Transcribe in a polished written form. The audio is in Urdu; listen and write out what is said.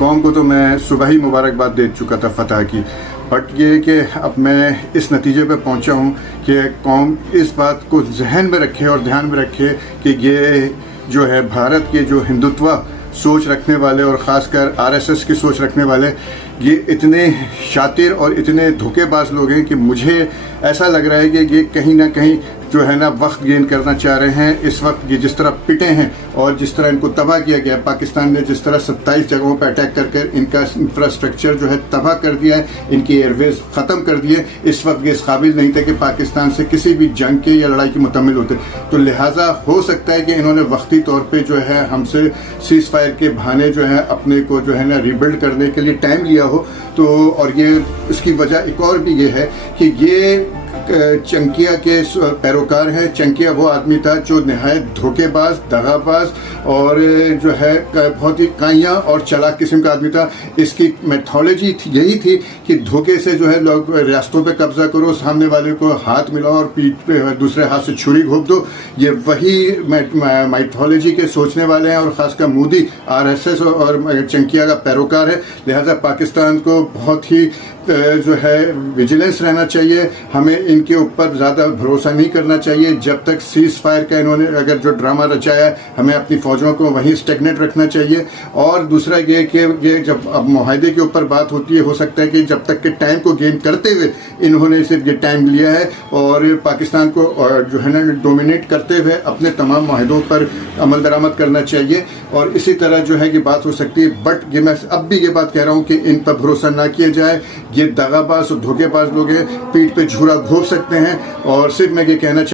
قوم کو تو میں صبح ہی مبارکباد دے چکا تھا فتح کی، بٹ یہ کہ اب میں اس نتیجے پہ پہنچا ہوں کہ قوم اس بات کو ذہن میں رکھے اور دھیان میں رکھے کہ یہ جو ہے بھارت کے جو ہندوتوا سوچ رکھنے والے اور خاص کر RSS کی سوچ رکھنے والے یہ اتنے شاطر اور اتنے دھوکے باز لوگ ہیں کہ مجھے ایسا لگ رہا ہے کہ یہ کہیں نہ کہیں جو ہے نا وقت گین کرنا چاہ رہے ہیں۔ اس وقت یہ جس طرح پٹے ہیں اور جس طرح ان کو تباہ کیا گیا ہے، پاکستان نے جس طرح 27 جگہوں پہ اٹیک کر کر ان کا انفراسٹرکچر جو ہے تباہ کر دیا ہے، ان کی ایئر ویز ختم کر دیے، اس وقت یہ اس قابل نہیں تھے کہ پاکستان سے کسی بھی جنگ کے یا لڑائی کے متمل ہوتے، تو لہٰذا ہو سکتا ہے کہ انہوں نے وقتی طور پہ جو ہے ہم سے سیز فائر کے بہانے جو ہے اپنے کو جو ہے نا ریبلڈ کرنے کے لیے ٹائم لیا ہو۔ تو اور یہ اس کی وجہ ایک اور بھی یہ ہے کہ یہ چنکیا کے پیروکار ہیں۔ چنکیا وہ آدمی تھا جو نہایت دھوکے باز، دغا باز اور جو ہے بہت ہی کائیاں اور چلاک قسم کا آدمی تھا۔ اس کی میتھولوجی یہی تھی کہ دھوکے سے جو ہے لوگ ریاستوں پہ قبضہ کرو، سامنے والے کو ہاتھ ملاؤ اور پیٹھ پہ دوسرے ہاتھ سے چھری گھونپ دو۔ یہ وہی میتھولوجی کے سوچنے والے ہیں اور خاص کر مودی RSS اور چنکیا کا پیروکار ہے۔ لہذا پاکستان کو بہت ہی جو ہے ویجیلنس رہنا چاہیے، ہمیں ان کے اوپر زیادہ بھروسہ نہیں کرنا چاہیے جب تک سیز فائر کا انہوں نے اگر جو ڈرامہ رچایا ہے، ہمیں اپنی فوجوں کو وہیں اسٹیگنیٹ رکھنا چاہیے۔ اور دوسرا یہ کہ یہ جب اب معاہدے کے اوپر بات ہوتی ہے، ہو سکتا ہے کہ جب تک کہ ٹائم کو گین کرتے ہوئے انہوں نے صرف یہ ٹائم لیا ہے اور پاکستان کو جو ہے نا ڈومینیٹ کرتے ہوئے اپنے تمام معاہدوں پر عمل درآمد کرنا چاہیے، اور اسی طرح جو ہے یہ بات ہو سکتی ہے۔ بٹ یہ میں اب بھی یہ بات کہہ رہا ہوں کہ ان پر بھروسہ نہ کیا جائے، یہ دغا باز اور دھوکے باز لوگ ہیں، پیٹھ پہ جھورا گھونپ سکتے ہیں۔ اور صرف میں یہ کہنا